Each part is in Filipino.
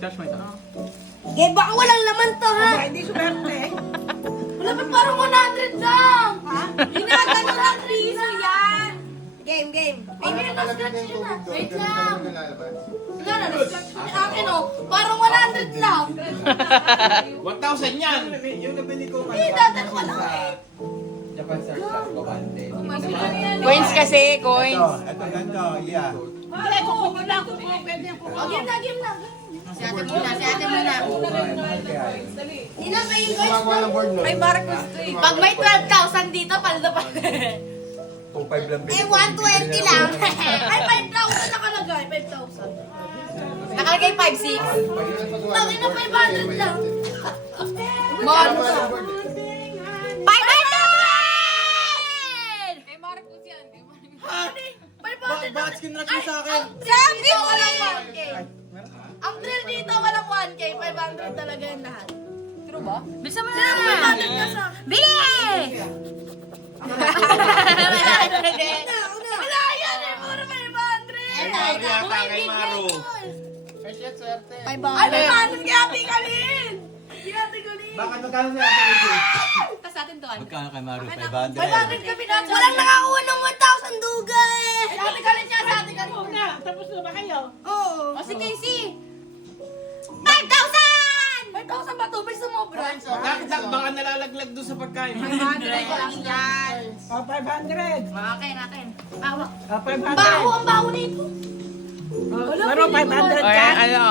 Scratch mo ito. Okay, baka walang laman to, ha? Hindi swerte. Wala ba parang 100 lang? Ha? Ginagano lang piso yan. Game. Ay, hindi na-scratch yun, ha? Wait lang. Wala na, na-scratch yun akin, oh. Parang 100 lang. 1,000 yan! Yung nabili ko Hindi, dadalawa lang, eh. Japan Search Class ko, Bante. Coins kasi, coins. Ito, ganito, yeah. Hindi, kukuha lang. Pwede yung Oh, game na. Si ate muna. Hindi na, may coins na. Ay, Marcos to eh. Pag may 12,000 dito, paldo pa. 2.5 lang Eh, 120 lang. Ay, 5,000 nakalagay. 5,000. Nakalagay 5,600. Tangin na 500 lang. Mon. 500! Kay Marcos yan. Kay Marcos. 500 Bakit kinratch mo sa akin? Sabi ko walang 1K. Ang thrill dito walang 1K. 500 talaga yung lahat. True ba? Bisa mo Pero na! 500 ka sa... Bili! Wala yan eh. Puro 500. Yata kay Maru. Ay, 500 kaya pikalin. Kaya pikalin. Bakit magkano siya ate? Tapos atin to. Magkano kay Maru? 500 kami na. Walang nakakuha ng 1,000 dugay. Sa atin kalin siya. Sa atin kalin. na. Tapos na ba kayo? Oo. O si Casey. 5,000! 5,000 ba ito? May sumobra. Baka nalalaglag doon sa pagkain. 500 lang yan. 500. Akin. Bawa. 500. Baho ang baho nito. Maro, 500 O ka. yan, ano?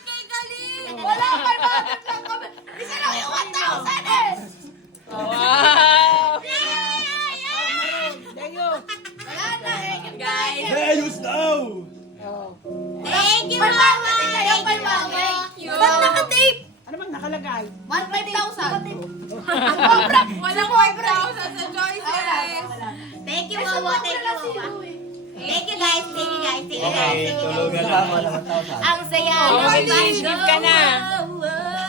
Wala 500 lang kami. Isa lang yung 1,000 eh. Wow! Dayo. Wala na eh. Guys. Ayos daw! Thank you, 500 Mama. din kayo, 500. Thank you. Ba't naka-tape? Ano bang nakalagay? 1,500. Walang 5,000 sa choices. Thank you, Mama. Thank you, Mama. Thank you, guys. Okay, tulugan na. Ang saya. Oh, mag-skip ka na.